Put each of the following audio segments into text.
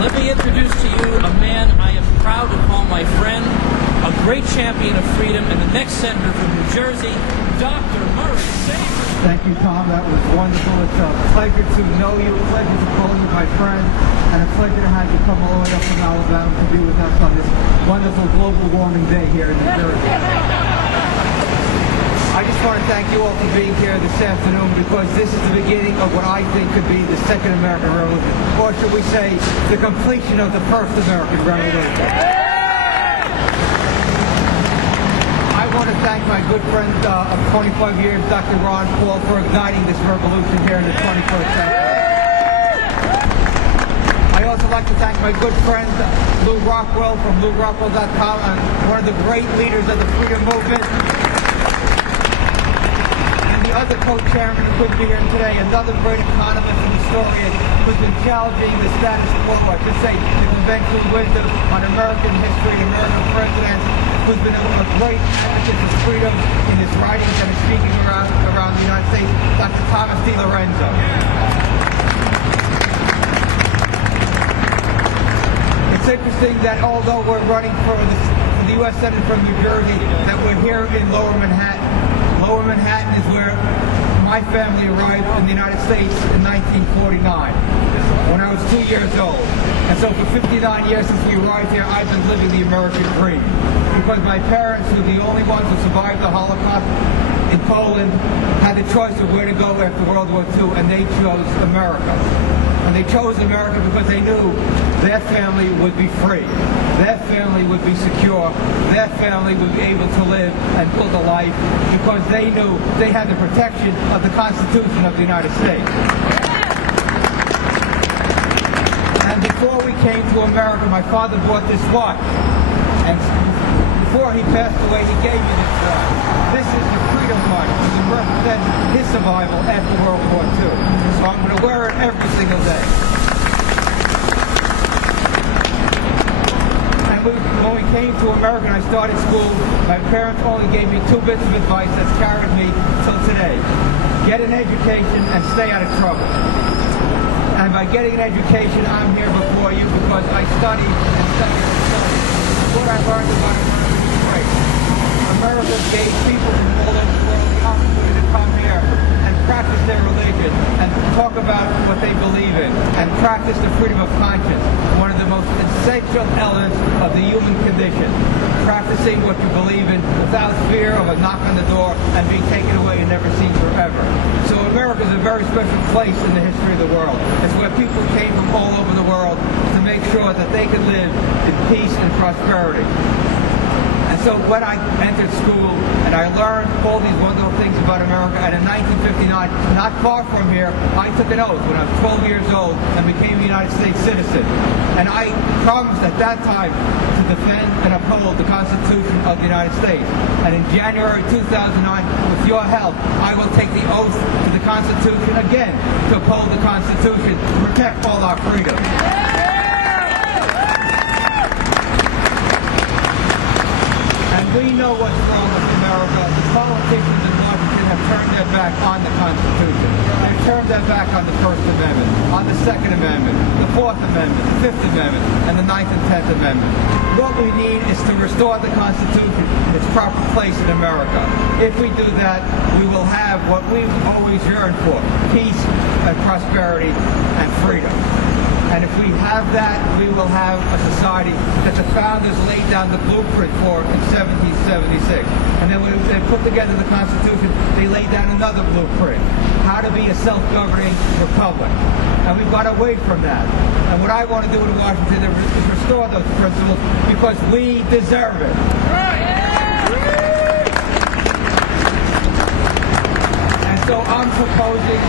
Let me introduce to you a man I am proud to call my friend, a great champion of freedom, and the next senator from New Jersey, Dr. Murray Sabrin. Thank you, Tom. That was wonderful. It's a pleasure to know you, a pleasure to call you my friend, and a pleasure to have you come all the way up from Alabama to be with us on this wonderful global warming day here in New Jersey. I just want to thank you all for being here this afternoon, because this is the beginning of what I think could be the Second American Revolution, or should we say, the completion of the First American Revolution. I want to thank my good friend of 25 years, Dr. Ron Paul, for igniting this revolution here in the 21st century. I also like to thank my good friend Lou Rockwell from LouRockwell.com, one of the great leaders of the freedom movement. And the other co-chairman who couldn't be here today, another great economist and historian who's been challenging the status quo, I should say the conventional wisdom on American history and American presidents, who's been a great advocate for freedom in his writings and his speaking around the United States, Dr. Thomas D. Lorenzo. It's interesting that although we're running for the U.S. Senate from New Jersey, that we're here in Lower Manhattan. Lower Manhattan is where my family arrived in the United States in 1949, when I was 2 years old. And so for 59 years since we arrived here, I've been living the American dream. Because my parents, who were the only ones who survived the Holocaust in Poland, had the choice of where to go after World War II, and they chose America. And they chose America because they knew their family would be free, their family would be secure, their family would be able to live and build a life, because they knew they had the protection of the Constitution of the United States. And before we came to America, my father bought this watch. And before he passed away, he gave me this watch. This is the Freedom Watch, which represents his survival after World War II. So I'm going to wear it every single day. And when we came to America and I started school, my parents only gave me 2 bits of advice that's carried me till today. Get an education and stay out of trouble. And by getting an education, I'm here before you because I studied and studied and studied. What I learned about America is great. America gave people from all over the world the opportunity to come here and practice their religion and talk about what they believe in and practice the freedom of conscience, one of the most essential elements of the human condition. Practicing what you believe in without fear of a knock on the door and being taken away and never seen forever. So America is a very special place in the history of the world. It's where people came from all over the world to make sure that they could live in peace and prosperity. And so when I entered school and I learned all these wonderful things about America, and in 1959, not far from here, I took an oath when I was 12 years old and became a United States citizen. And I promised at that time to defend and uphold the Constitution of the United States. And in January 2009, with your help, I will take the oath to the Constitution again to uphold the Constitution, to protect all our freedoms. We know what's wrong with America. The politicians in Washington have turned their back on the Constitution. They've turned their back on the First Amendment, on the Second Amendment, the Fourth Amendment, the Fifth Amendment, and the Ninth and Tenth Amendment. What we need is to restore the Constitution in its proper place in America. If we do that, we will have what we've always yearned for, peace and prosperity and freedom. And if we have that, we will have a society that the founders laid down the blueprint for in 1776. And then when they put together the Constitution, they laid down another blueprint, how to be a self-governing republic. And we've got away from that. And what I want to do in Washington is restore those principles because we deserve it. And so I'm proposing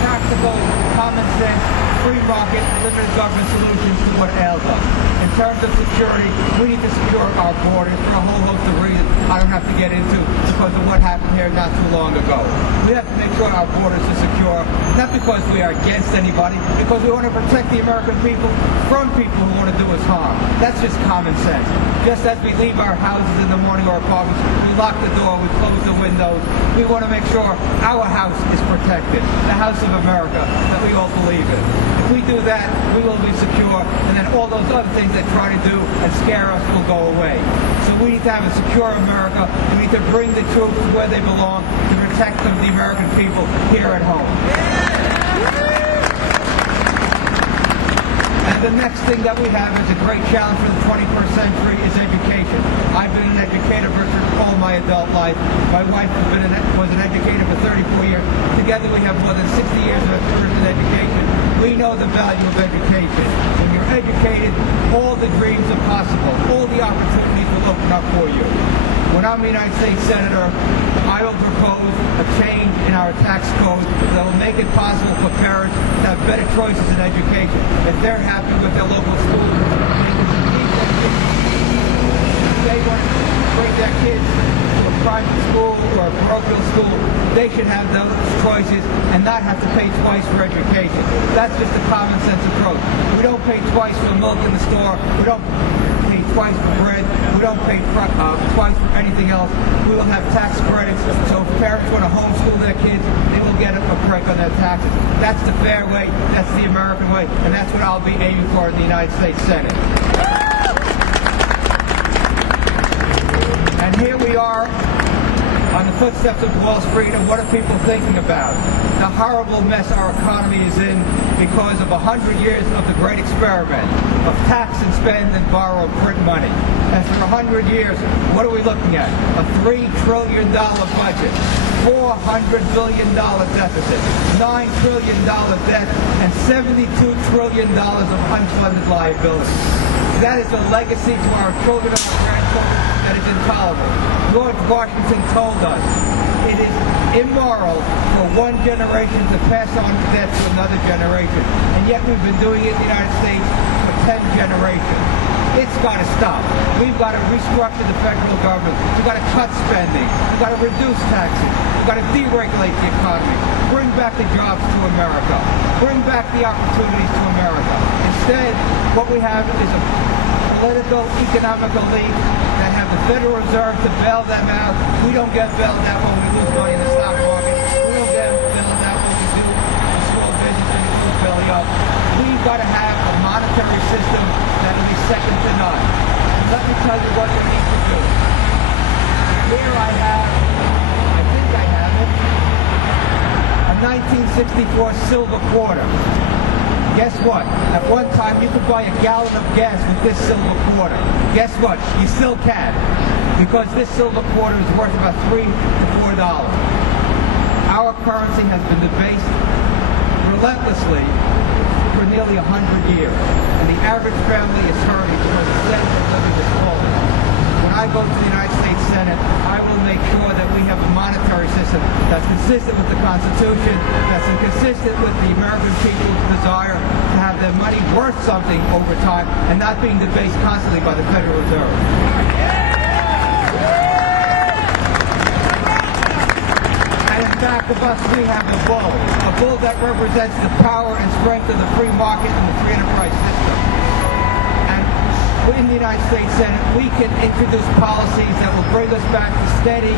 practical, common sense, free market, limited government solutions to what ails us. In terms of security, we need to secure our borders for a whole host of reasons I don't have to get into because of what happened here not too long ago. We have to make sure our borders are secure, not because we are against anybody, because we want to protect the American people from people who want to do us harm. That's just common sense. Just as we leave our houses in the morning or apartments, we lock the door, we close the windows. We want to make sure our house is protected, the house of America that we all believe in. If we do that, we will be secure, and then all those other things that try to do and scare us will go away. So we need to have a secure America. We need to bring the troops to where they belong to protect the American people here at home. And the next thing that we have is a great challenge for the 21st century is education. I've been an educator virtually all my adult life. My wife was an educator for 34 years. Together we have more than 60 years of experience in education. We know the value of education. When you're educated, all the dreams are possible. All the opportunities will open up for you. When I'm the United States Senator, I will propose a change in our tax code that will make it possible for parents to have better choices in education. If they're happy with their local school, they can keep their kids. If they want to bring their kids to a private school or a parochial school, they should have those choices and not have to pay twice for education. That's just a common sense approach. We don't pay twice for milk in the store. We don't pay twice for bread. We don't pay twice for anything else. We will have tax credits, so if parents want to homeschool their kids, they will get a break on their taxes. That's the fair way, that's the American way, and that's what I'll be aiming for in the United States Senate. And here we are on the footsteps of Wall Street, and what are people thinking about? The horrible mess our economy is in because of 100 years of the great experiment of tax and spend and borrow and print money. After 100 years, what are we looking at? A $3 trillion budget, $400 billion deficit, $9 trillion debt, and $72 trillion of unfunded liability. That is a legacy to our children and our grandchildren that is intolerable. George Washington told us it is immoral for one generation to pass on debt to another generation. And yet we've been doing it in the United States for 10 generations. It's got to stop. We've got to restructure the federal government. We've got to cut spending. We've got to reduce taxes. We've got to deregulate the economy. Bring back the jobs to America. Bring back the opportunities to America. Instead, what we have is a political, economic elite that have the Federal Reserve to bail them out. We don't get bailed out when we lose money in the stock market. We don't get bailed out when we do small business and we lose belly up. We've got to have a monetary system that will be second to none. And let me tell you what we need to do. Here I think I have it, a 1964 silver quarter. Guess what? At one time, you could buy a gallon of gas with this silver quarter. Guess what? You still can, because this silver quarter is worth about $3 to $4. Our currency has been debased relentlessly for nearly 100 years, and the average family is hurting because the standard of living is falling. When I go to the United States Senate, I will make sure that we have a monetary system that's consistent with the Constitution, that's consistent with the American people's desire to have their money worth something over time and not being debased constantly by the Federal Reserve. And in back of us, we have a bull that represents the power and strength of the free market and the free enterprise system. In the United States Senate, we can introduce policies that will bring us back to steady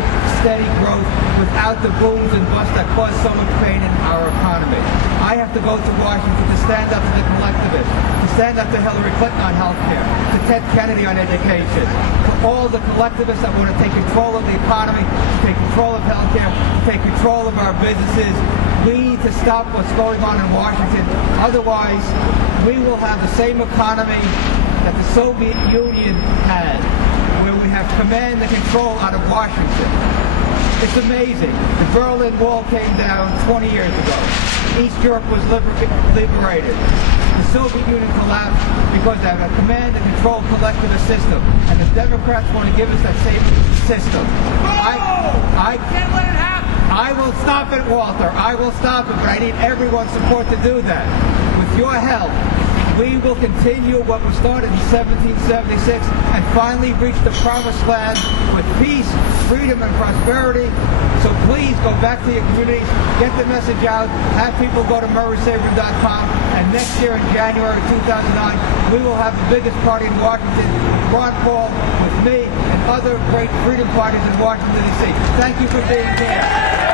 growth without the booms and busts that cause so much pain in our economy. I have to go to Washington to stand up to the collectivists, to stand up to Hillary Clinton on health care, to Ted Kennedy on education, to all the collectivists that want to take control of the economy, to take control of health care, to take control of our businesses. We need to stop what's going on in Washington. Otherwise, we will have the same economy that the Soviet Union had, where we have command and control out of Washington. It's amazing. The Berlin Wall came down 20 years ago. East Europe was liberated. The Soviet Union collapsed because they have a command and control collectivist system, and the Democrats want to give us that same system. I can't let it happen. I will stop it, Walter. I will stop it, but I need everyone's support to do that. With your help, we will continue what was started in 1776 and finally reach the promised land with peace, freedom, and prosperity. So please go back to your communities, get the message out, have people go to MurraySabrin.com, and next year in January 2009, we will have the biggest party in Washington, Ron Paul, with me, and other great freedom fighters in Washington, D.C. Thank you for being here.